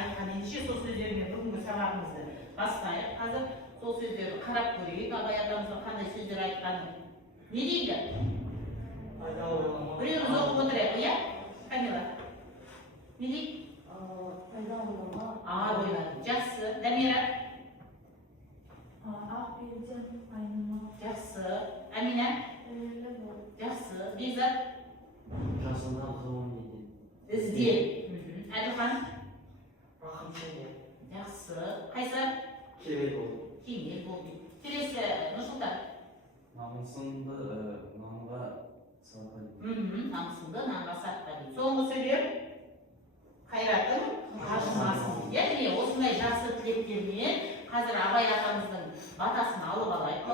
айтқан ендеше сол сөздермен бүгінгі сабағымызды бастайық. Қазір сол сөздерді қарап көрейік. Абай атамыздың қандай сөздер айтқанын. Не дейді? Біреуіміз оқып отырайық, иә? Камила. Не дейді? Ойлады. Жақсы. Дамира. Жақсы. Амина. Жақсы. Бекзат. Жасынан ғылым дейді. Ізден. Әділхан. Рахым Жақсы. Қайсар. кемел болды. Кемел болды. Келесі Нұрсұлтан. Намысыңды нанға сатқа дейді. Намысыңды нанға сатқа дейді. Соңғы сөйлем қайратың қажымасын дейді. Міне осындай жақсы тілектермен қазір Абай атамыздың батасын алып алайық.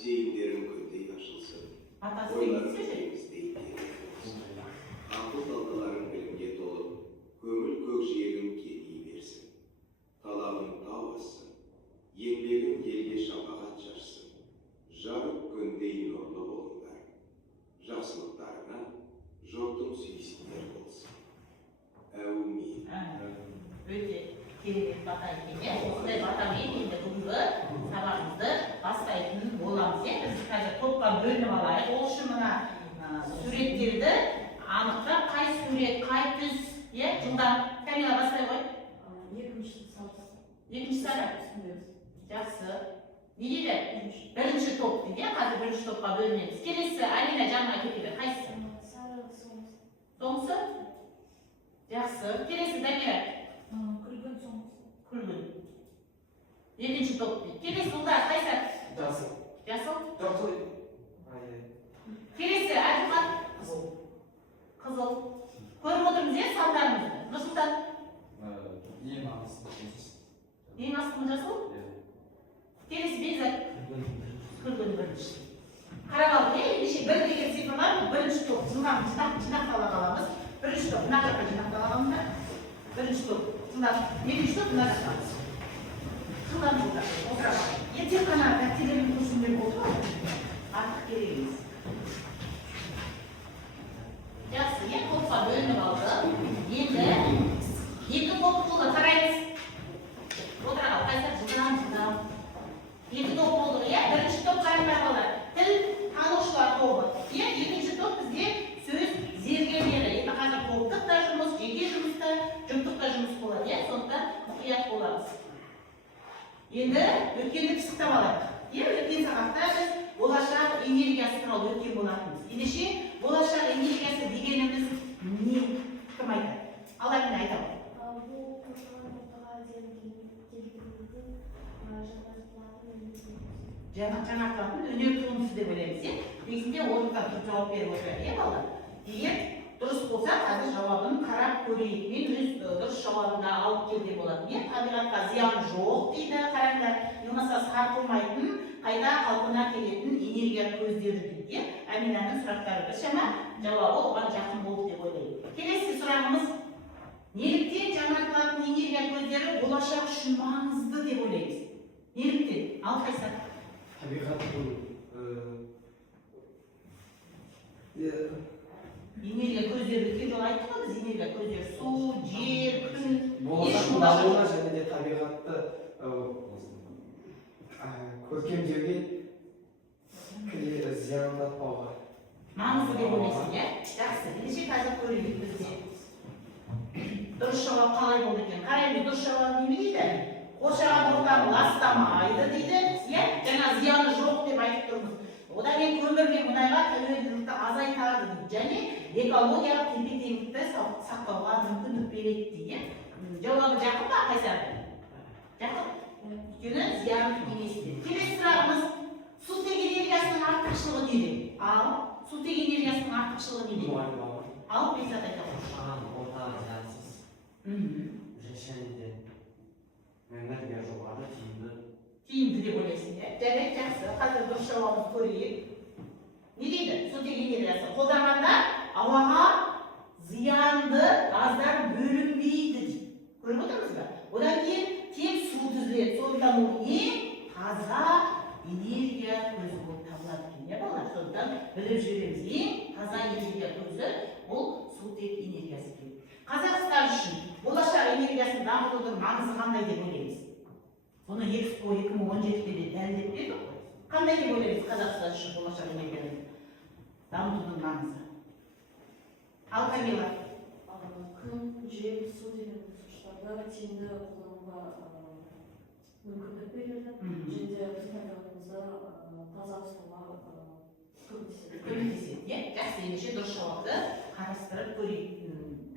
Зейіндерің күндей ашылсын. Батасы деген сөз. Ақыл талқыларың білімге толып, көңіл көкжиегің кеңей берсін. Талабың тау ассын, еңбегің елге шапағат шашсын. Жарық күндей нұрлы болыңдар. Жақсылықтарыңа жұртың сүйсіндер болсын. Әумин. Өте керемет бата екен. Осындай батамен енді бүгінгі сабағымызды бастайтын боламыз. Біз қазір топқа бөлініп алайық. Ол үшін мына суреттерді анықтап, қай сурет, қай түс, жылдам. Камила бастай қой. Екінші сары. Жақсы. Не дейді? Бірінші топ дейді. Қазір бірінші топқа бөлінеміз. Келесі Алина жанына кетеді. Қайсысы? Соңғысы? Жақсы. Келесі Дамира. Күлгін. Екінші топ дейді. Келесі ұлдар қайсар? Жасыл. Жасыл? Жасыл. Келесі Әділхан? Қызыл. Көріп отырмыз сандарымызды. Нұрсұлтан? Ең астын. Ең астын жасыл? Келесі Бекзат? Күлгін бірінші. Қарап алып, ендеше бір деген цифрлар бірінші топ. Жинақтала қаламыз. Бірінші топ мына жаққа жинақтала қаламыз. Бірінші топ. Екінші топ мына жаққа. Жылдан жылдан. Ертең қана дәптерлерін көрсіндер болды ма? Артық керек емес. Жақсы, топқа бөлініп алды. Енді екі топ болды, қараймыз. Отыра қал, қайсар жылдан. Екі топ болды, бірінші топ қараңдар қалар. Тіл танушылар тобы. Екінші топ бізде сөз зергерлері. Енді қазір топтық та жұмыс, жеке жұмыста, жұптық та жұмыс болады. Сондықтан мұқият боламыз. Енді өткенді пысықтап алайық. Өткен сағатта біз болашақ энергиясы туралы өткен болатынбыз. Ендеше болашақ энергиясы дегеніміз не? Кім айтады? Ал мен айтамын. Бұл қоршаған ортаға зиян келтіретін жаңартылатын өнер туындысы деп ойлаймыз. Негізінде орнында тұрып жауап беріп отырайық, балалар. Егер дұрыс болса, қазір жауабын қарап көрейік. Мен өз дұрыс жауабында алып келген болатын. Табиғатқа зияны жоқ дейді, қараңдар. Болмаса сарқылмайтын, қайта қалпына келетін энергия көздері дейді. Аминаның сұрақтары біршама, жауабы оған жақын болды деп ойлаймын. Келесі сұрағымыз: неліктен жаңартылатын энергия көздері болашақ үшін маңызды деп ойлаймыз? Неліктен? Ал қайсар? Табиғаттың энергия көздері өткен жолы айттық қой біз. Энергия көздері су, жер, күн. болашақтың дамуына және де табиғатты көркемдеуге зияндатпауға маңызды деп ойлайсың, жақсы. Ендеше қазір көрейік бізде. Дұрыс жауап қалай болды екен? Қараймыз, дұрыс жауап неме дейді? Қоршаған ортаны ластамайды дейді. Жаңа зияны жоқ деп айтып тұрмыз. Одан кейін көмір мен мұнайға тәуелділікті азайтады дейді. Және экологиялық тепе-теңдікті сақтауға мүмкіндік береді дейді. Жауабы жақын ба, қайсар? Жақын. Өйткені зиян емес дейді. Келесі сұрағымыз: сутек энергиясының артықшылығы неде? Ал сутек энергиясының артықшылығы неде? Ал Бекзат айта қойшы. қоршаған ортаға зиянсыз. Және де энергия жоғары, тиімді. Тиімді деп ойлайсың, жарайды, жақсы. Қазір дұрыс жауабын көрейік. Не дейді? Сутек энергиясы қолданғанда ауаға зиянды газдар бөлінбейді дейді. Көріп отырмыз ба? Одан кейін тек су түзіледі. Сондықтан ол ең таза энергия көзі болып табылады екен, балалар. Сондықтан біліп жібереміз. Ең таза энергия көзі бұл сутек энергиясы екен. Қазақстан үшін энергиясын дамытудың маңызы қандай деп ойлаймыз? Бұны Экспо 2017-де де дәлелдеп бердік қой. Қандай деп ойлаймыз Қазақстан үшін болашақ энергияны дамытудың маңызы? Ал Камила? Күн, жел, су деген ресурстарды тиімді қолдануға мүмкіндік береді. Және де біздің табиғатымызды таза ұстауға көмектеседі. Жақсы, ендеше дұрыс жауапты қарастырып көрейік.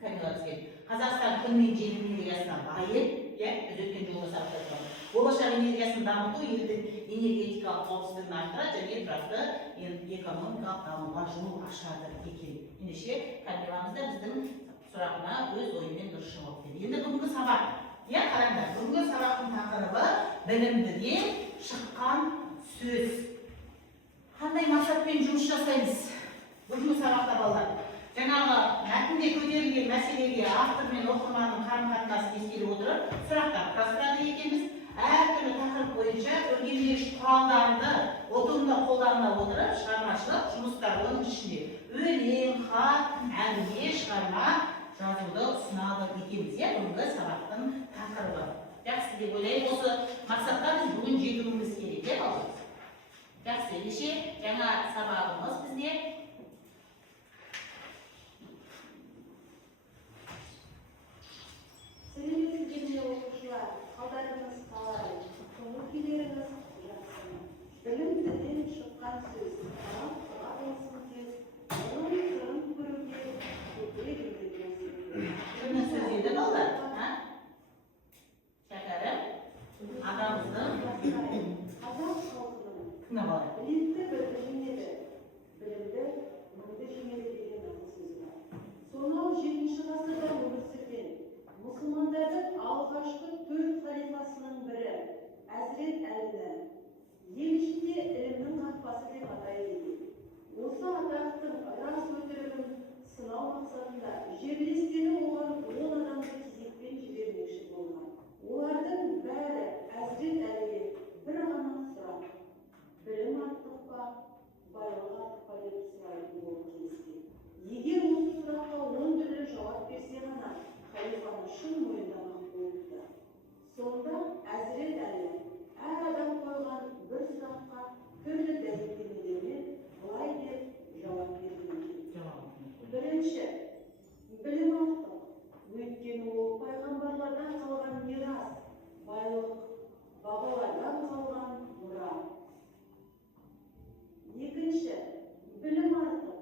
Камила бізге Қазақстан күн мен жел энергиясына бай ел, біз өткен жолда сарапқа болашақ энергиясын дамыту елдің энергетикалық қауіпсіздігін арттырады және тұрақты экономикалық дамуға жол ашады екен. Ендеше Камиламыз да біздің сұрағына өз ойымен дұрыс жауап берді. Енді бүгінгі сабақ, қараңдар, бүгінгі сабақтың тақырыбы білімдіден шыққан сөз. Қандай мақсатпен жұмыс жасаймыз? Бүгінгі сабақта балалар. Жаңағы мәтінде көтерілген мәселеге автор мен оқырманның қарым-қатынасын ескере отырып, сұрақтар құрастырады екенбіз. Әртүрлі тақырып бойынша өргенелегіш құралдарды ұтымды қолдана отырып, шығармашылық жұмыстар оның ішінде өлең, хат, әңгіме, шығарма жазуды ұсынады екенбіз. Бүгінгі сабақтың тақырыбы. Жақсы деп ойлаймын, осы мақсатқа біз бүгін жетуіміз керек, балалар. Жақсы, ендеше жаңа сабағымыз бізде сәлеметсіздер оқушылар, қалдарыңыз қалай? Көңіл күйлеріңіз жақсы ма? Білімдіден шыққан сөз, құлақ болсын сөз, оның сырын көруге көкірек үйретеді. кімнің сөзі еді балалар? Шәкәрім, атамыздың Қазақ халқының кімі балалар? білімді бірді жеңеді, білімді мыңды жеңеді деген нақыл сөзі бар. Сонау 7-ші ғасырда өмір сүрген мұсылмандардың алғашқы 4 халифасының бірі Әзірет Әліні ел ішінде ілімнің қақпасы деп атайды. Осы атақтың рас өтірігін сынау мақсатында жерлестері оған 10 адамды кезекпен жібермекші болған. Олардың бәрі Әзірет Әліге бір ғана сұрақ: білім артық па, байлық артық па деп сұрайтын болып келіскен. Егер осы сұраққа 10 түрлі жауап берсе ғана халифаны шын мойындамақ болыпты. Сонда Әзірет Әлі әр адам қойған бір сұраққа түрлі дәлелдемелермен былай деп жауап берген екен. Бірінші, білім артық, өйткені ол пайғамбарлардан қалған мирас, байлық, бабалардан қалған мұра. Екінші, білім артық,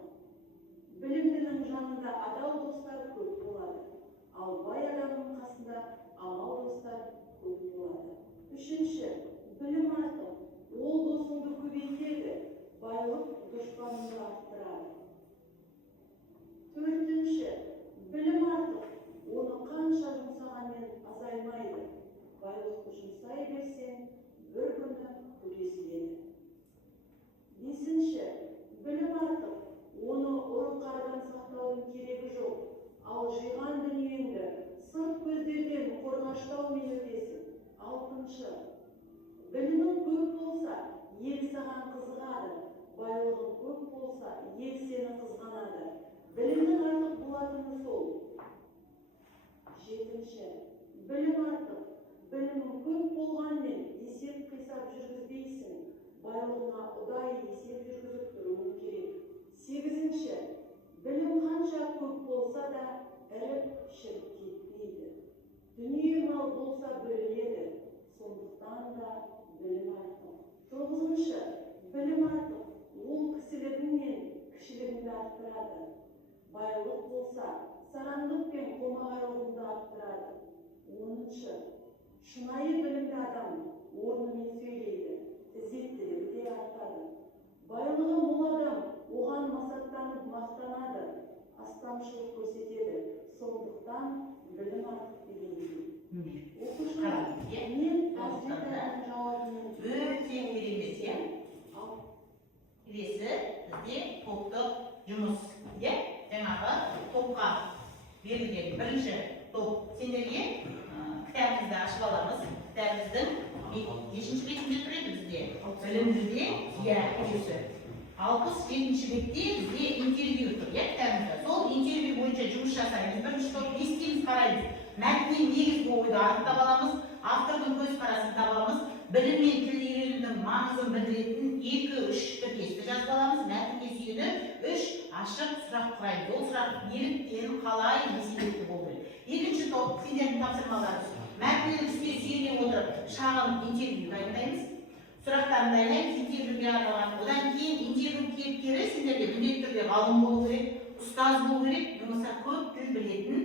білімдінің жанында адал достар көп болады, ал бай адамның қасында амал достар көп болады. Үшінші, білім артық, ол досыңды көбейтеді, байлық дұшпаныңды арттырады. Төртінші, білім артық, оны қанша жұмсағанмен азаймайды, байлықты жұмсай берсең, бір күні көресіледі. Бесінші, білім артық, оны ұры-қарыдан сақтаудың керегі жоқ, ал жиған дүниеңді сырт көздерден қорғаштаумен өтесің. Алтыншы, білімің көп болса, ел саған қызығады, байлығың көп болса, ел сені қызғанады. Білімнің артық болатыны сол. Жетінші, білім артық, білімің көп болғанмен есеп-қисап жүргізбейсің, байлығыңа ұдайы есеп жүргізіп тұруың керек. Сегізінші, білім қанша көп болса да іріп-шіріп кетпейді. Дүние мал болса бөлінеді, сондықтан да білім артық. Тоғызыншы, білім артық, ол кісілігің мен кішілігіңді арттырады. Байлық болса, сараңдық пен қомағайлығыңды арттырады. Оныншы, шынайы білімді адам орнымен сөйлейді, ізеттілігі де артады. Байлығы мол адам оған масаттанып мақтанады, астамшылық көрсетеді. Сондықтан білім артық дегенде. Оқушылар, мен Әзіретәлінің жауабының өте керемет, келесі бізде топтық жұмыс. Жаңағы топқа берілген бірінші топ. Сендерге кітабымызды ашып аламыз. Кітабымыздың нешінші бетінде тұр еді бізде? Білімдіде, келесі 67-ші бетте бізде интервью тұр, кітабымызда. Сол интервью бойынша жұмыс жасаймыз. Бірінші топ не істейміз, қараймыз. Мәтіннен негіз ойду анықтап аламыз, автордың көзқарасын табамыз, білім мен тіл үйренудің маңызын білдіретін 2-3 тіркесті жазып аламыз, мәтінге сүйеніп 3 ашық сұрақ құрайды. Ол сұрақ неліктен, қалай, не себепті болу керек. Екінші топ сендердің тапсырмаларыңыз. Мәтіннің үстіне сүйене отырып шағын интервью дайындаймыз. Сұрақтарын дайындаймыз, интервьюге арналған. Одан кейін интервью кейіпкері сендерге міндетті түрде ғалым болу керек, ұстаз болу керек, болмаса көп тіл білетін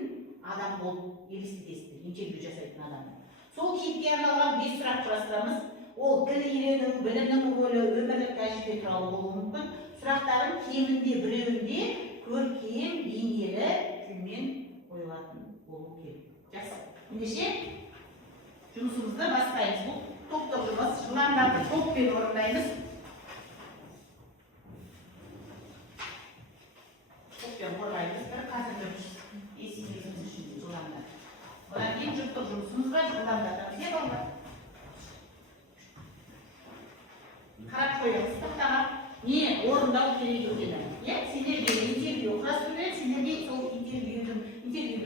адам болып елестетесіздер, интервью жасайтын адамды. Сол кейіпке арналған 5 сұрақ құрастырамыз. Ол тіл үйрену, білімнің рөлі, өмірлік тәжірибе туралы болуы мүмкін. Сұрақтардың кемінде біреуінде көркем, бейнелі тілмен қойылатын болу керек. Жақсы. Ендеше жұмысымызды бастаймыз. Бұл топтық жұмыс, жыландарды топпен орындаймыз. Топпен қорғаймыз. Бір қазіргі есімдеріңіз үшін жыландар. Одан кейін жұптық жұмысымыз бар, жыландарды бізде балдар. Қарап қоямыз, тоқтаға не орындау керек екені. Сендерге интервью құрастыру, сендерге сол интервьюдің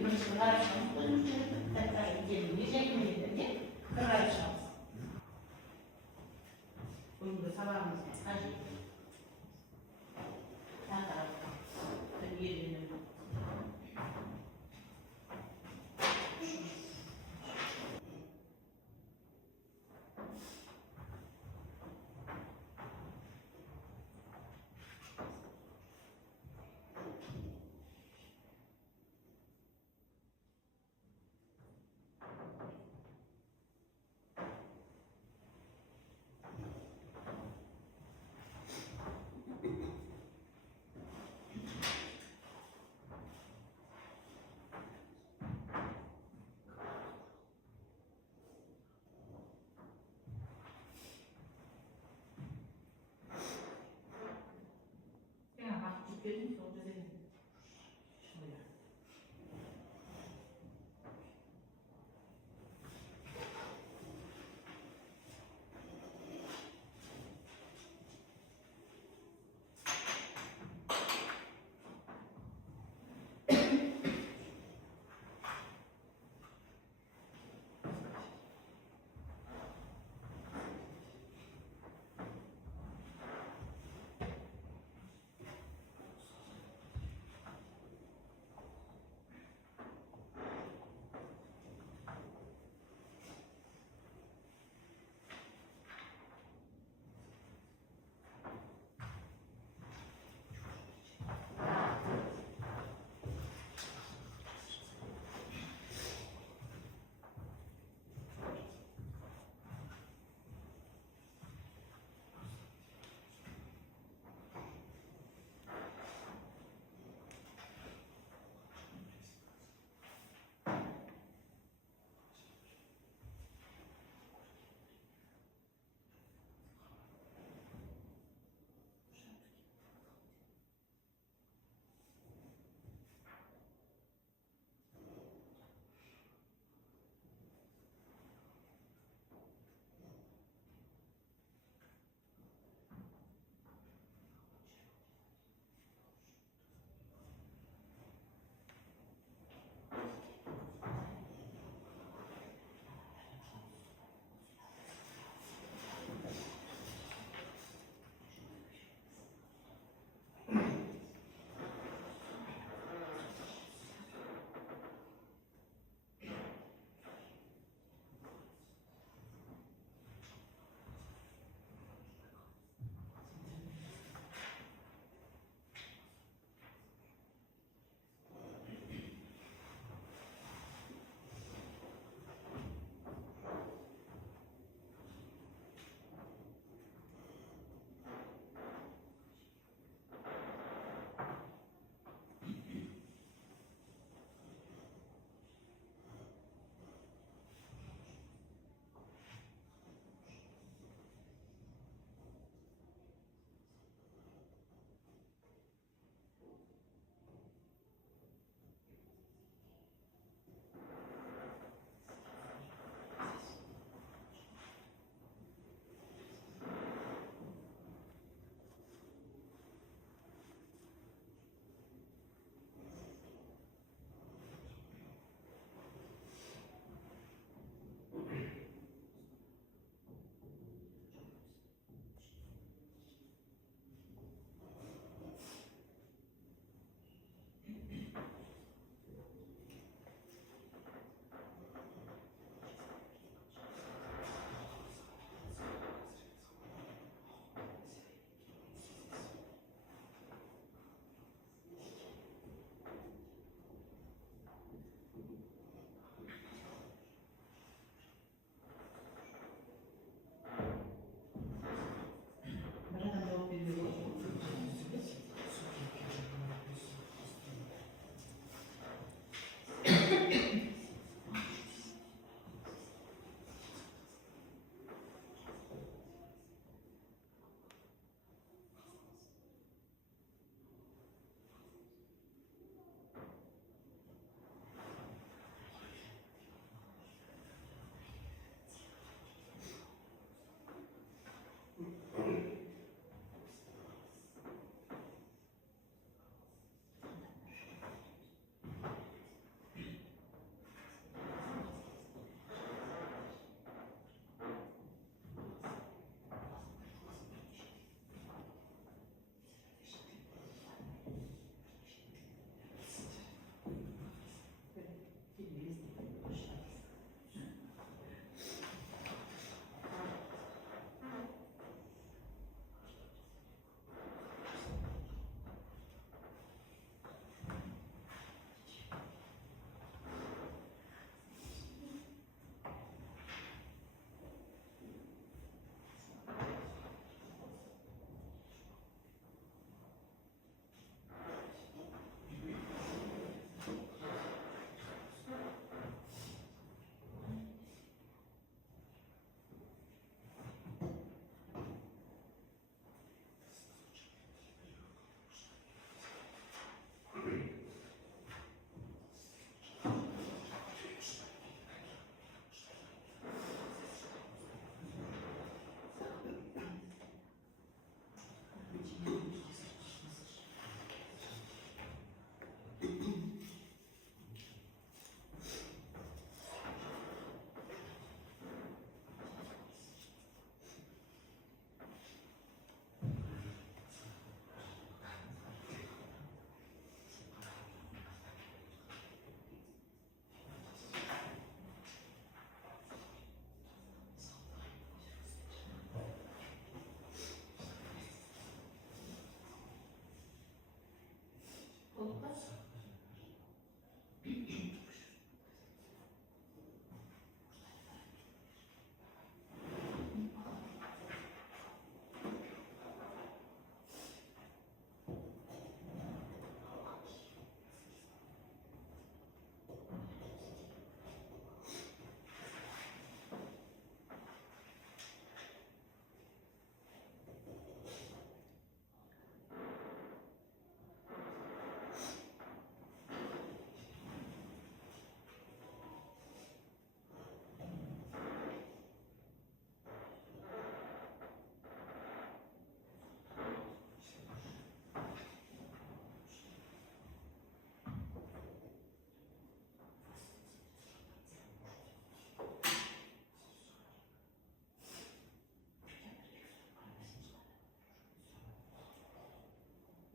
бірінші қарап шығамыз. Интервьюге жайкемелерде қарап шығамыз. Бүгінгі сабағымызға қажет. Тақырып, үйрену.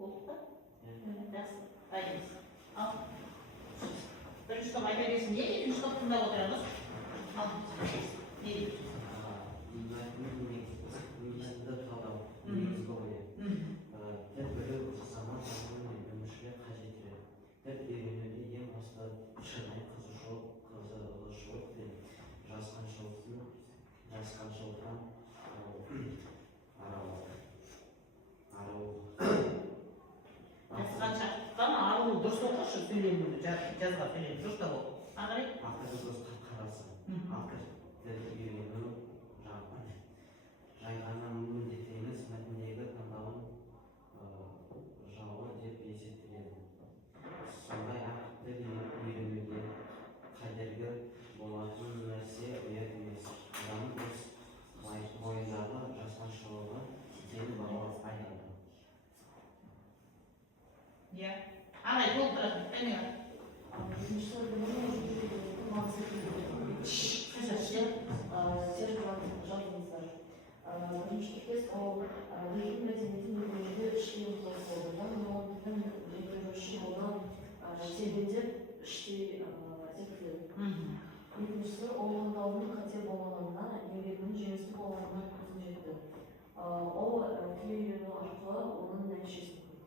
Oldu mu? Yaxşı. Ayız. Al. Birinci top ayta bersin diye, ikinci top tındap oturamiz. Al. Ne deyip? Негізінде талдау, негізгі ой. Тіл білу заман талабына өміршілер қажет еді. Тіл үйренуде ең басты шынайы қызығушылық пен жасқаншылықтан Жасқаншақтықтан арылу дұрыс оқышы сөйлемді, жазға сөйлем, дұрыс та бол. Ағарай? Авторды дұрыс қарасын. Автор тіл үйрену жай ғана міндет емес, мәтіндегі таңдауын жауы деп есептеледі. Сондай-ақ тіл үйренуде қадергі болатын нәрсе ұят емес. Адамның өз бойындағы жасқаншылығы дені бағалап айтады. Иә. Ағай, толтыратын, қайнеға? Біріншісі білімнің жүргізілудің маңызды жазыңыздар. Бірінші тіркес ол елдің мәдениетін үйренуде іштей ұмтылыс болды. Яғни ол тілін меңгеруші оны тереңдеп іштей зерттеу. Екіншісі ол таңдаудың қате болмағанына, еңбегінің жемісті болғанына көзі жетті. Ол тіл үйрену арқылы оның нәтижесін көрді.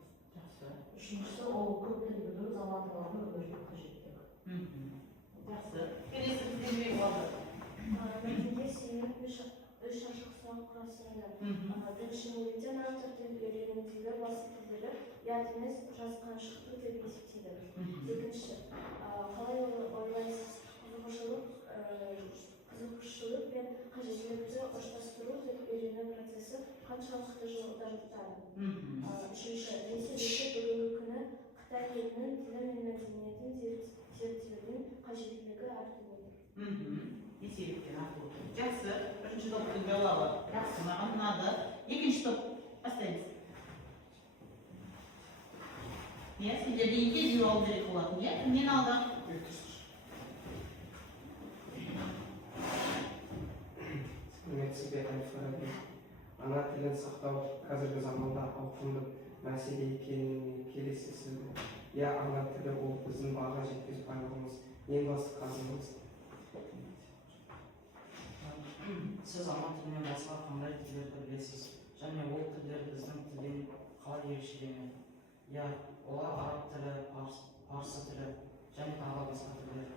Үшіншісі ол көп тіл білу заман талабы өмірге қажетті. Жақсы. Келесі біздермен болды. Мәтінге сүйеніп үш ашық сұрақ құрастырады. Бірінші міндеттен автор тіл үйрену тілі басты тілдері ұят емес жасқаншылықты деп есептейді. Екінші, қалай ойлайсыз, қызығушылық пен қажеттілікті ұштастыру тіл үйрену процесі қаншалықты жылдар жұтады? Үшінші, ресей бүгінгі күні Қытай елінің тілі мен мәдениетін зерттеудің қажеттілігі артып отыр. Еселіктен артып отыр. Жақсы. Бірінші топтың жауабы. Жақсы, маған ұнады. Екінші топ бастаймыз. Иә, сендер дейінге зер алу керек болатын. Иә, кімнен алды? Құрметсізбек Әл-Фараби, ана тілін сақтау қазіргі заманда ауқымды мәселе екеніне келісесіз бе? Иә, ана тілі ол біздің баға жетпес байлығымыз, ең басты қазынымыз. Сіз ана тілінен басқа қандай тілдерді білесіз? Және ол тілдер біздің тілден қалай ерекшеленеді? Иә, олар араб тілі, парсы тілі және тағы басқа тілдер.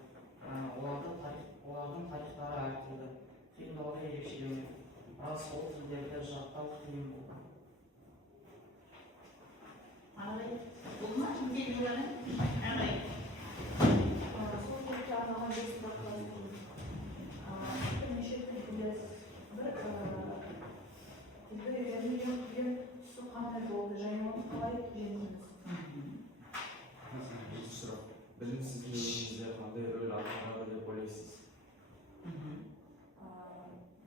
Олардың тарихтары әртүрлі, қиындығы ерекшеленеді. Рас, ол тілдерді жаттау қиын болды. Ағай, бұл ма? Кімден жоланы? Ағай. Сол кезде анаға бір сұрақ қойдым. Бірнеше тіл білесіз. Бір тілді үйренуге деген тұсы қандай болды және оны қалай жеңдіңіз? сұрақ. Білім сіздің өміріңізде қандай рөл атқарады деп ойлайсыз?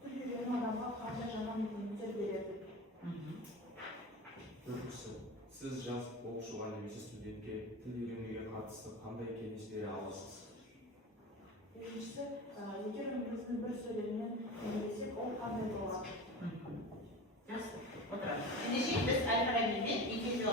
Тіл үйрену адамға қандай жаңа мүмкіндіктер береді? Төртіншісі, сіз жас оқушыға немесе студентке тіл үйренуге қатысты қандай кеңес бере аласыз? Екіншісі, егер өміріміздің бір сөйлемінен енгізсек, ол қандай болады? Жақсы. Отырамыз. Ендеше біз Әл-Фарабимен екеуді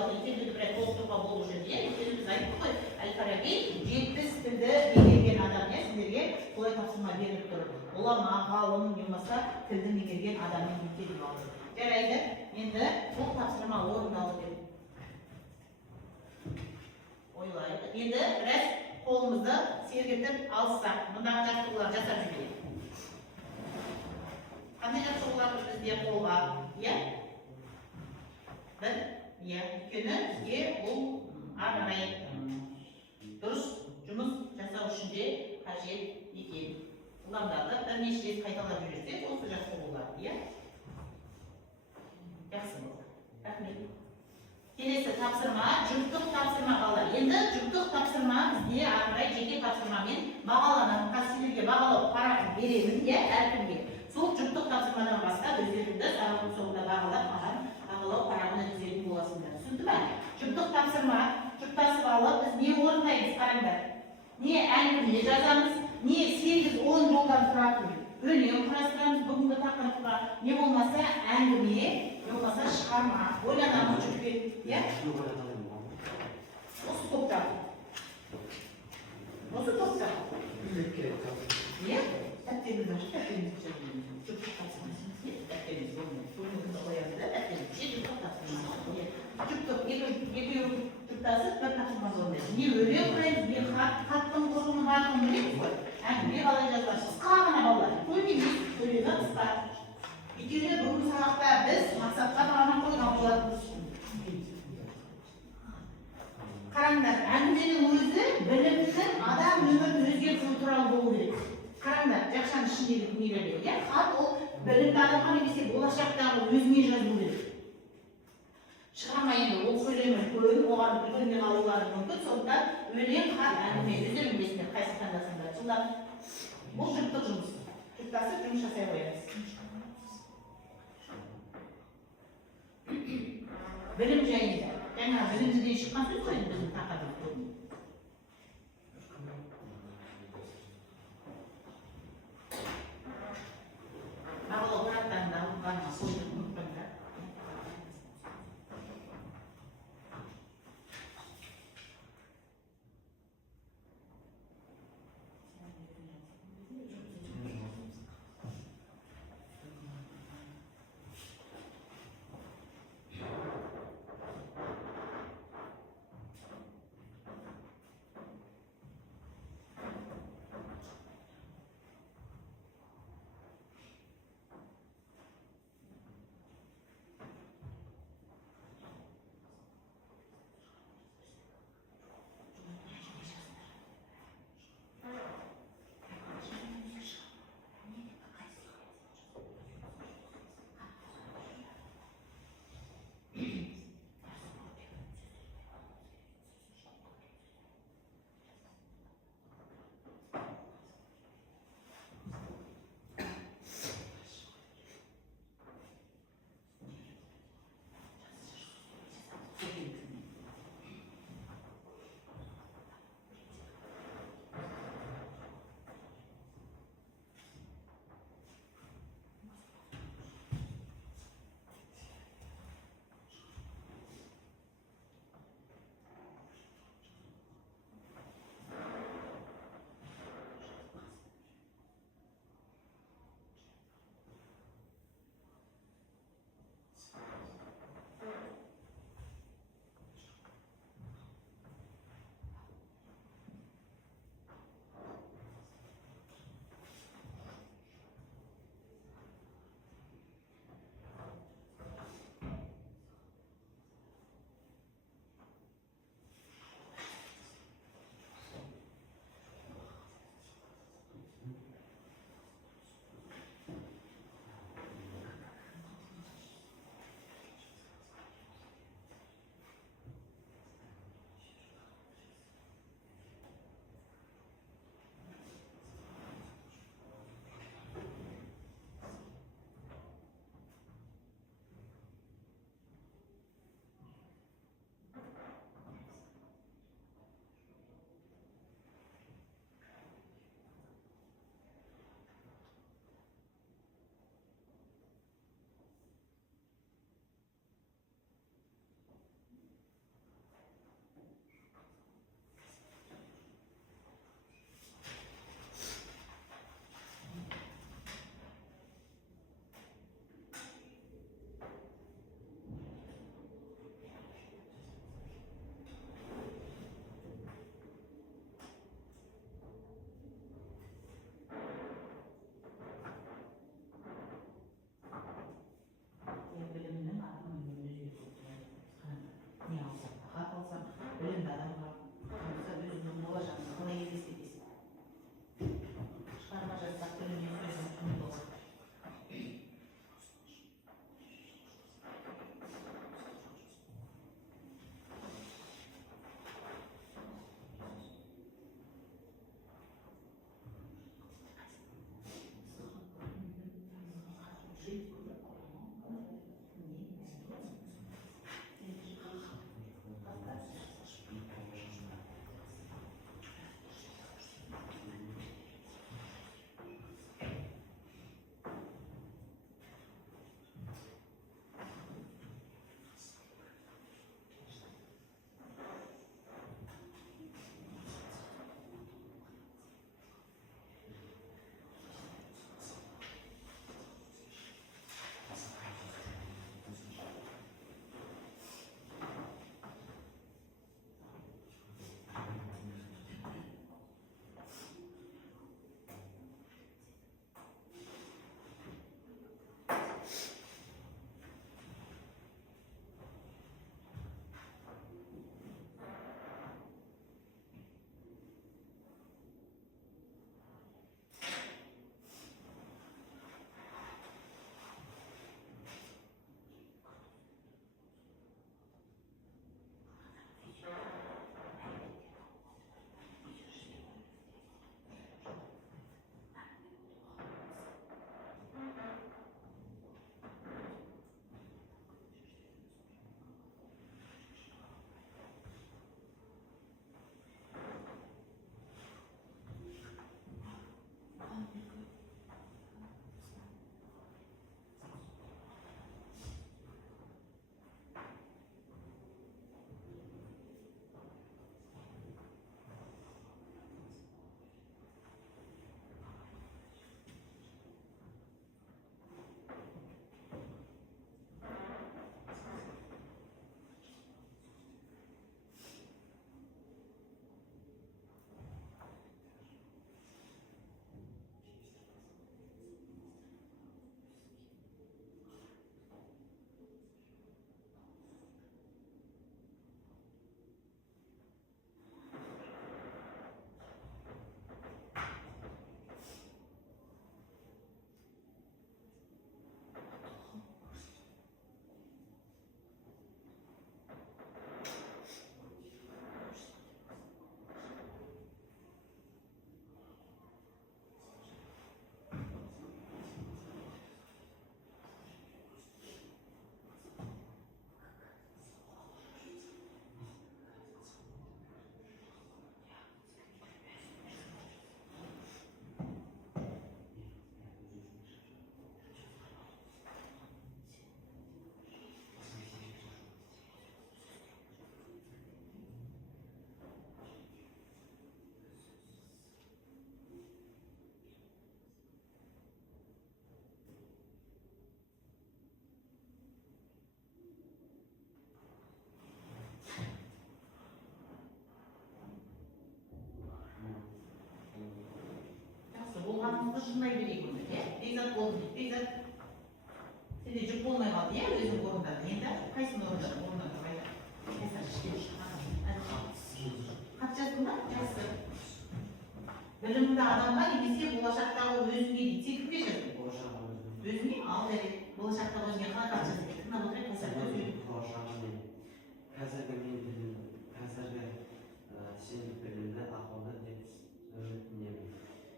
бір толықтыруға болу жерде, екеуді біз айттық қой, Әл-Фараби 70 тілді меңгерген адам, сіздерге солай тапсырма беріліп тұр. Ғұлама, ғалым, болмаса тілді меңгерген адаммен екеуді алды. Жарайды, енді бұл тапсырма орындалды деп ойлайды. Енді біраз қолымызды сергітіп алсақ, мұндағы жаттығулар жасап жүрейік. Қандай жаттығулар бізде қолға? Иә? Бір? Иә. Өйткені бізге бұл ары-қарай дұрыс жұмыс жасау үшін де қажет екен. Ұламдарды бірнеше рет қайталап жүрсек, осы жаттығулар. Иә? Жақсы болды. Рахмет. Келесі тапсырма, жұптық тапсырма қалар. Енді жұптық тапсырма бізде ары-қарай жеке тапсырмамен бағаланады. Қазір бағалау парағын беремін, иә, әркімге. Сол жұптық тапсырмадан басқа өздеріңді сабақтың соңында бағалап, маған бағалау парағына түзетін боласыңдар. Түсінді ме? Жұптық тапсырма, жұптасып алып, біз не орындаймыз, қараңдар. Не әңгіме жазамыз, не 8-10 жолдан тұратын өлең құрастырамыз бүгінгі тақырыпқа, не болмаса әңгіме, болмаса шығарма, ойланамыз жүрген, иә? Осы топта. Осы топта. Иә? Дәптеріңізді ашып, дәптеріңізді жіберіңіз. Жүктеп тапсырмасыңыз, иә? Дәптеріңіз болмайды. Көңіліңізді қоясыз да, дәптеріңізді жүктеп тапсырмасыңыз. Иә. Жүктеп, екеуі жүктасып, бір тапсырмасы орындайсыз. Не өлең құрайсыз, не хаттың құрылымын барлығын білесіз ғой. Әңгіме қалай жазылады? Қысқа ғана балалар. Көп емес, өлеңі қысқа. Өйткені бүгінгі сабақта біз мақсатқа бағана қойған болатынбыз. Қараңдар, әңгіменің өзі білімнің адам өмірін өзгертуі туралы болу керек. Қараңдар, жақшаның ішіндегі дүниелерде, иә, хат ол білімді адамға немесе болашақтағы өзіне жазу керек. Шығарма енді ол сөйлемі көп, оған үлгермей қалулары мүмкін, сондықтан өлең, хат, әңгіме өздерің білесіңдер, қайсы таңдасыңдар. Сонда бұл жұптық жұмыс. Жұптасып жұмыс жасай қоямыз. Білім жайында. Жаңа білімдіден шыққан сөз ғой біздің тақырыбымыз көбіне. Бағалау құжаттарында алынған сөзді ұмытпаңдар. жұмысымызды шыңдай берейік оны, иә? Бекзат болды дейді, Бекзат. Сенде жүк болмай қалды, иә? Өзің орындадың. Енді қайсыны орындадың? Хат жаздың ба? Жақсы. Білімді адамға немесе болашақтағы өзіңе дейді. Сен кімге жаздың? Болашағым өзім. Өзіңе? Ал дәрет. Болашақтағы өзіңе қалай хат жаздың? Тыңдап отырайық, Қайсар өзің. Болашағым мен қазіргі мен білім, қазіргі сен білімді ақылды деп үміттенемін.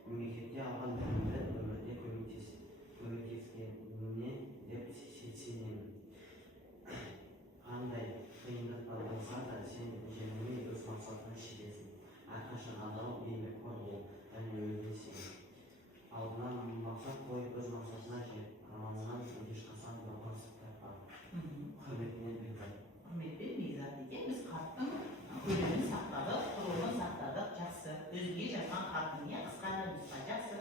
Мемлекетте алған білімді өмірде көмектескеніне деп сенемін. Қандай қиындықтар болса да сен жеңілмей өз мақсатыңа жетесің. Әрқашан адал, еңбекқор бол және өзіңе сен. Алдыңа мақсат қойып өз мақсатыңа жет. Амалыңнан ешқашан жалғасып таппа. Құрметпен Бекзат. Құрметпен Бекзат екен. Біз хаттың көлемін сақтадық, құрылымын сақтадық. Жақсы. Өзіңе жазған хаттың, иә, қысқа нұсқа. Жақсы.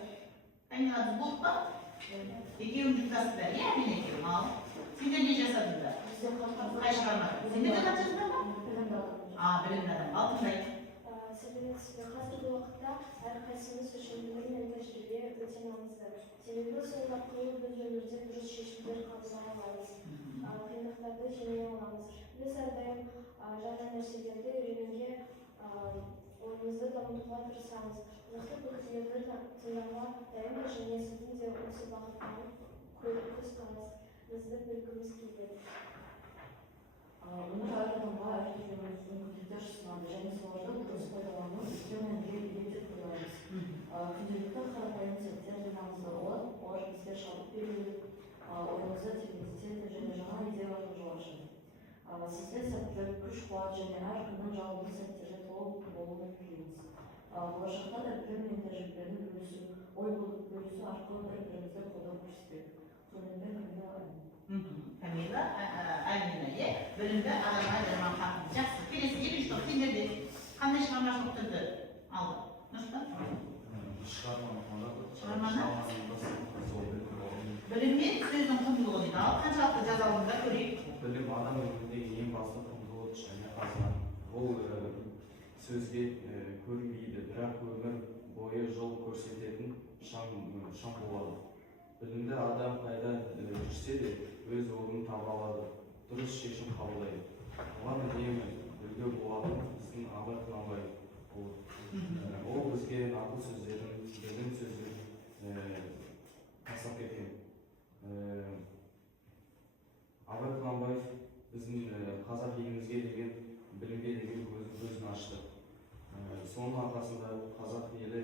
Айналады болды ба? Екеуің жұптасыңдар, иә, мен екеуің. Ал сендер не жасадыңдар? Қай шығармады? Сендер де хат жаздыңдар ма? Білімді адам. Ал тыңдайық. Қазіргі уақытта әрқайсымыз үшін білім мен тәжірибе өте маңызды. Себебі сол арқылы біз өмірде дұрыс шешімдер қабылдай аламыз. Қиындықтарды жеңе аламыз. Біз әрдайым жаңа нәрселерді үйренуге ойымызды дамытуға тырысамыз. Нақты пікірлерді тыңдауға дайынбыз және сіздің де осы бағыттағы көзқарасыңызды білгіміз келеді. Өмір адамға әртүрлі мүмкіндіктер ұсынады және соларды дұрыс пайдалану үлкен үйренуге деп ойлаймыз. Күнделікті қарапайым сәттерде маңызды олар бізге шабыт береді, ойымызды тереңдетеді және жаңа идеяларға жол ашады. Сізде сәттілік, күш-қуат және әр күннің жалынды сәттерде толы болуын тілейміз. Болашақта да білім мен тәжірибені бөлісу, ой бөлісу арқылы бір-бірімізді қолдау көрсетпек. Құрметпен Камила, Альмина, иә? Білімді адамға жазған хаттың. Жақсы. Келесі екінші топ. Сендерде қандай шығармашылық түрді алды? Нұрсұлтан? Шығарманы? Білім мен сөздің құндылығы дейді. Ал қаншалықты жаза алыңдар көрейік? Білім адам өміріндегі ең басты құндылық және қазына. Ол сөзге көрінбейді, бірақ өмір бойы жол көрсететін шам болады. Білімді адам қайда жүрсе де өз орнын таба алады, дұрыс шешім қабылдайды. Оған үнемі үлгі болатын біздің Абай Құнанбаев. Ол бізге нақыл сөздерін, білім сөздерін тастап кеткен. Абай Құнанбаев біздің қазақ елімізге деген білімге деген көзін ашты. Соның арқасында қазақ елі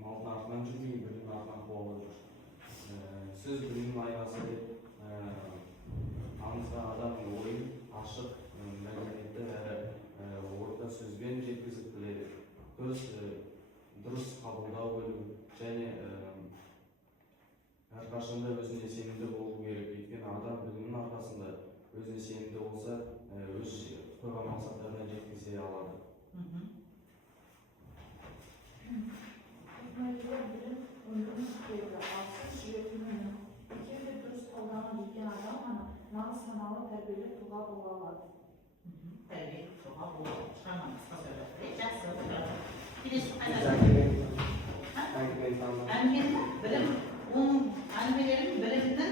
малдың артынан жүрмей, білімнің артынан қуалап жүр. Сөз білімнің айнасы деп аңызға адамның ойын ашық, мәдениетті әрі орта сөзбен жеткізіп біледі. Дұрыс қабылдау білу және әрқашанда өзіне сенімді болу керек. Өйткені адам білімнің арқасында өзіне сенімді болса, өз қойған мақсаттарына жеткізе алады. Өмірдің сүрлері, алсыз жүретін екеуі дұрыс қолданып еткен адам ғана нағыз саналы тәрбиелі тұлға бола алады. Тәрбиелі тұлға бола алады. Шығарманы қысқа сөйледі. Жақсы. Келесі қайда? Әңгіме білім, оның әңгімелерін білімнің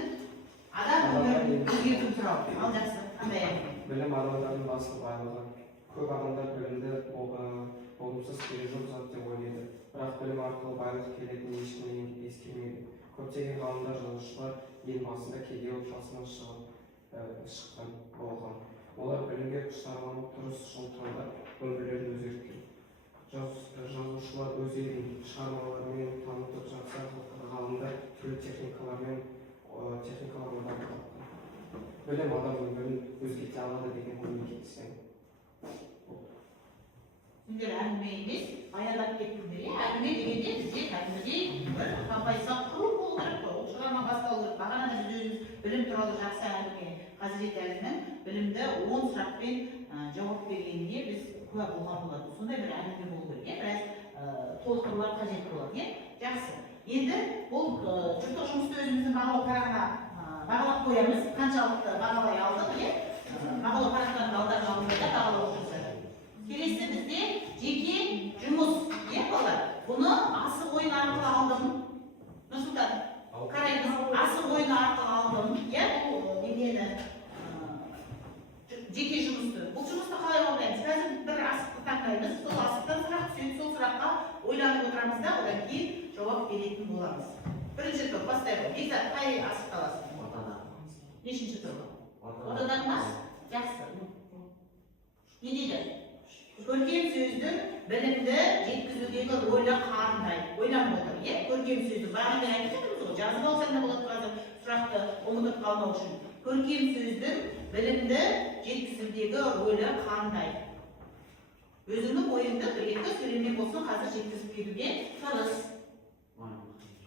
адам өмірін өзгерту туралы. Ал жақсы. Қандай әңгіме? Білім адамдардың басты байлығы. Көп адамдар білімді болымсыз келе жоқ зат деп ойлайды. Бірақ білім арқылы байлық келетінін ешкім ескермейді. Көптеген ғалымдар, жазушылар ең басында кедей отбасынан шыққан болған. Олар білімге құштарланып дұрыс жол таңдап өмірлерін өзгерткен. Жазушылар өз елін шығармаларымен танытып жатса, ғалымдар түрлі техникалармен дамытқан. Білім адам өмірін өзгерте алады деген оймен келісемін. Сендер әңгіме емес, баяндап кеттіңдер. Әңгіме дегенде бізде кәдімгідей бір композиция құру болу керек қой. Ол шығарма басталу керек. Бағана да біз өзіміз білім туралы жақсы әңгіме Қазірет Әлінің білімді 10 сұрақпен жауап бергеніне біз куә болған болатын. Сондай бір әңгіме болу керек. Біраз толықтырулар қажет болады. Жақсы. Енді бұл жұптық жұмысты өзіміздің бағалап қоямыз. Қаншалықты бағалай алдық, бағалау парақтарын алдарына алдында бағалау жұмыстары. Келесі бізде жеке жұмыс, балалар. Бұны асық ойын арқылы алдым. ойын арқылы алдым, иә, бұл немені жеке жұмысты. Бұл жұмысты қалай орындаймыз? Қазір бір асықты таңдаймыз, сол асықтан сұрақ түседі, сол сұраққа ойланып отырамыз да, одан кейін жауап беретін боламыз. Бірінші топ бастайық. Бекзат, қай асықты аласың? Ортадағы. Нешінші топ? Ортадағы ма? Жақсы. Не дейді? Көркем сөздің білімді жеткізудегі рөлі қандай? Ойланып отыр, иә? Көркем сөзді бағана айтып жатырмыз ғой, жазып алсаң да болады қазір сұрақты ұмытып қалмау үшін. Көркем сөздің білімді жеткізудегі рөлі қандай? Өзіңнің ойыңды бір-екі сөйлеммен болсын қазір жеткізіп беруге тырыс.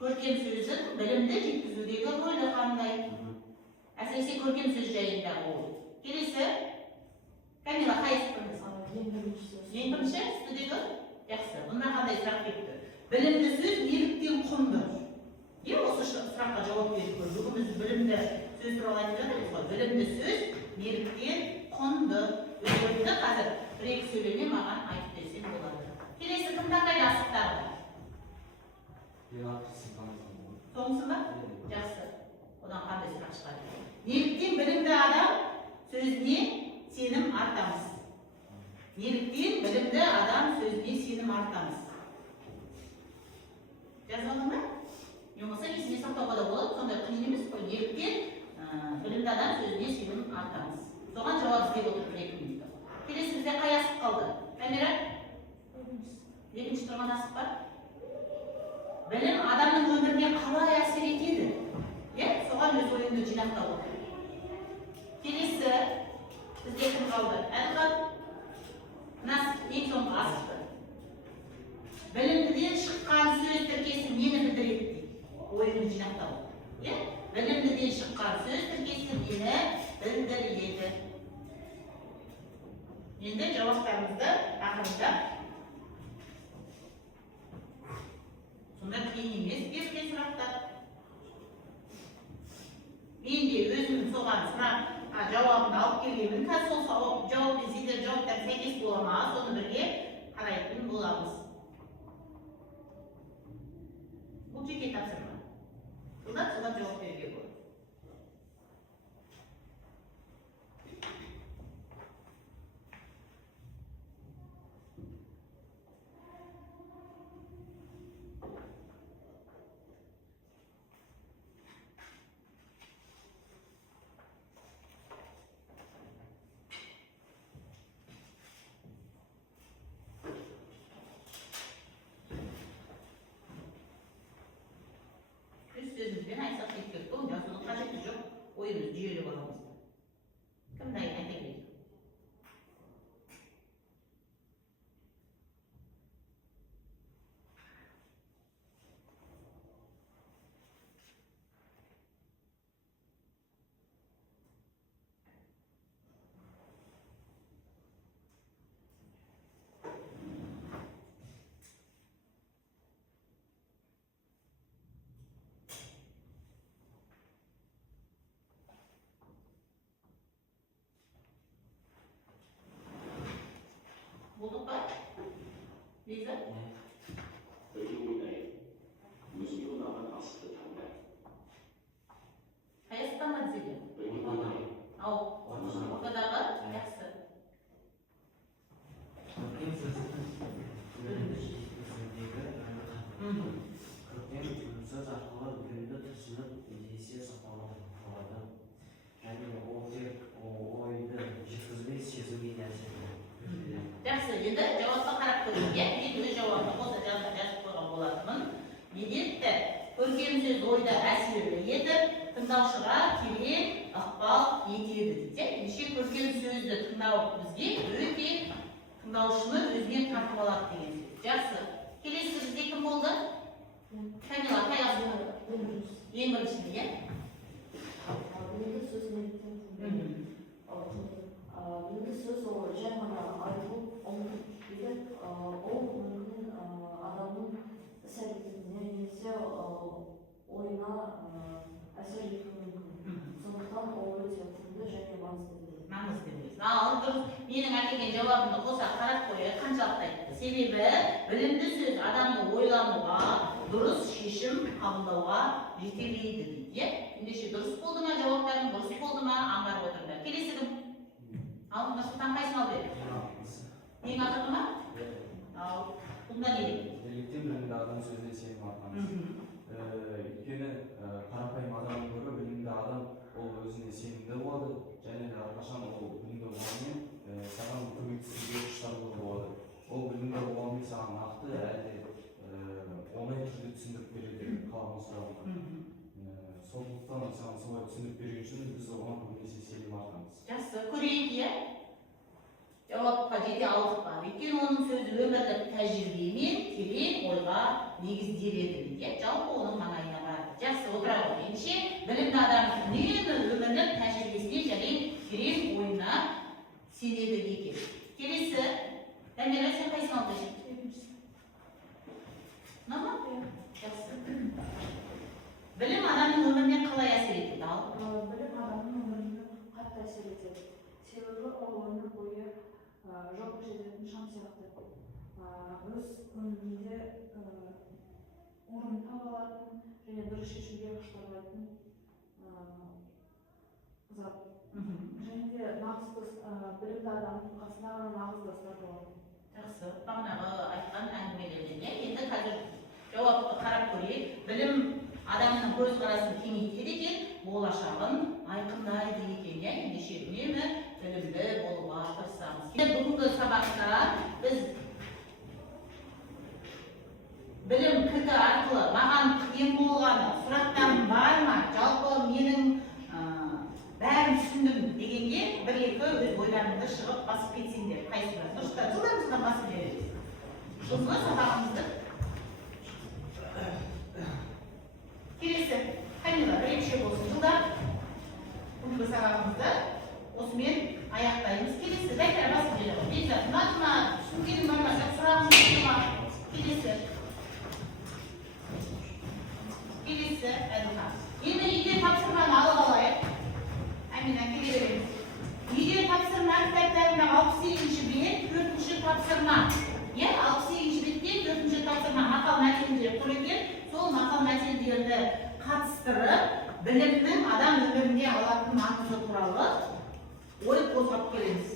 Көркем сөздің білімді жеткізудегі рөлі қандай? Әсіресе көркем сөз жайында ол. Келесі, Камила, қай сұрыңыз? Ең бірінші үстідегі? Жақсы. Бұнда қандай сұрақ кетті? Білімді сөз неліктен құнды? Е, осы сұраққа жауап беріп көр. Бүгін біз білімді сөз туралы айтып жатырмыз ғой. Білімді сөз неліктен құнды? Өзіңді қазір бір-екі сөйлеме маған айтып берсең болады. Келесі кім таңдайды асықтағы? Соңғысы ма? Жақсы. Одан қандай сұрақ шығады? Неліктен білімді адам сөзіне сенім артамыз? Неліктен білімді адам сөзіне сенім артамыз? Жазып алдың ба? Не болмаса есіне сақтауға да болады, сондай қиын емес қой. Неліктен білімді адам сөзіне сенім артамыз? Соған жауап іздеп отыр бір-екі минутта. Келесі бізде қай асық қалды? Камера? Екінші тұрған асық бар? Білім адамның өміріне қалай әсер етеді? Соған өз ойыңды жинақтап отыр. Келесі бізде кім қалды? Әділхан? Мына ең соңғы асықты. Білімдіден шыққан сөз тіркесі нені білдіреді дейді? Ойыңды жинақтап отыр. Білімдіден шыққан сөз тіркесі нені білдіреді? Енді жауаптарымызды ақырындап. Сонда қиын емес берген сұрақтар. Мен де өзім соған сұраққа жауабын алып келгенмін. Қазір сол жауаппен сендер жауаптар сәйкес бола ма, соны бірге қарайтын боламыз. Бұл жеке тапсырма. Содан жауап беруге болады. Сөзімізбен айтсақ кеткек бұл, жазудың қажеті жоқ, ойымыз жүйелі боламыз. Кім дайын айта келеді? Болдық па? Лиза? Бірге ойнайық. Өзіңе ұнаған асықты таңда. Қай асық таңдады сізге? Бірге ойнайық. Ау, ортадағы? Жақсы. Көркем сөздің білімді жеткізудегі рөлі қандай? Көркем сөз арқылы білімді түсініп, есе сақтауға болады. Және ол тек ойды жеткізбей сезуге әсер етеді. Жақсы, енді жауапқа қарап көрейік. Мен өз жауабымды қоса жазып қойған болатынмын. Медетті көркем сөз ойда әсерлі етіп, тыңдаушыға терең ықпал етеді. Неше көркем сөзді тыңдау бізге өте тыңдаушыны өзіне тартып алады деген сөз. Жақсы. Келесі бізде кім болды? Камила, қай асық? Ең біріншісінде, иә? Білімді сөз неліктен құнды? Білімді сөз ол жай ғана айтылып, ол мүмкін адамның іс-әрекетіне немесе ойына әсер етуі мүмкін. Сондықтан ол өте құнды және маңызды дейді. Маңызды емес. Ал дұрыс, менің әкелген жауабымды қоса қарап қойып, қаншалықты айтты? Себебі білімді сөз адамды ойлануға, дұрыс шешім қабылдауға жетелейді дейді. Ендеше дұрыс болды ма жауаптарың, дұрыс болды ма аңғарып отырыңдар. Келесі кім? Ал Нұрсұлтан қайсыны алып еді? Ең ақырғы ма? Ал бұнда не дейді? Неліктен білімді адам сөзіне сенім артамыз? Өйткені қарапайым адамнан гөрі білімді адам ол өзіне сенімді болады, және де әрқашан ол білімді болғанмен саған көмектесуге құштарлығы болады. Ол білімді болғанмен саған нақты әлде оңай түрде түсіндіріп береді қалаған сұрағын. Сондықтан саған солай түсіндіріп берген үшін біз оған көбінесе сенім артамыз. Жақсы, көрейік, иә? Жауапқа жете алдық па? Өйткені оның сөзі өмірлік тәжірибемен терең ойға негізделеді дейді. Жалпы оның маңайына барады. Жақсы, отыра ғой. Ендеше білімді адам үнемі өмірлік тәжірибесіне және терең ойына сенеді екен. Келесі, Дамира, сен қайсыны алып жүрсің? Нама? Жақсы. Білім адамның өміріне қалай әсер етеді? Білім адамның өміріне қатты әсер етеді. Себебі ол өмір бойы жоқ жететін шам сияқты. Өз өмірінде орын таба алатын және дұрыс шешімге құштарлайтын зат. Және де нағыз білімді адамның қасында нағыз достар болады. Жақсы, бағанағы айтқан әңгімелерден, енді қазір жауапты қарап көрейік. Білім адамның көзқарасын кеңейтеді екен, болашағын айқындайды екен. Ендеше үнемі білімді болуға тырысамыз. Бүгінгі сабақта біз білім кілті арқылы маған қиын болғаны, сұрақтарым бар ма, жалпы менің бәрін түсіндім дегенде бір-екі өз ойларыңды шығып басып кетсеңдер, қайсыбір дұрыстар жылдарымыздан басып береміз. Бүгінгі сабағымызды келесі Камила бірінші болсын жылдар. Бүгінгі сабағымызды осымен аяқтаймыз. Келесі Зәйтара басып береді. Бекзат, ұнатына түсінгенің бар ма, сұрағыңыз бар ма? Келесі Әділхан. Енді үйде тапсырманы алып алайық. Әмина, келе береміз. Үйде тапсырма кітаптарында 68-ші бет, 4-ші тапсырма. 68-ші беттен 4-ші тапсырма мақал мәтелдері көреген. Сол мақал мәтелдерді қатыстырып, білімнің адам өмірінде алатын маңызы туралы ой қозғап келеміз.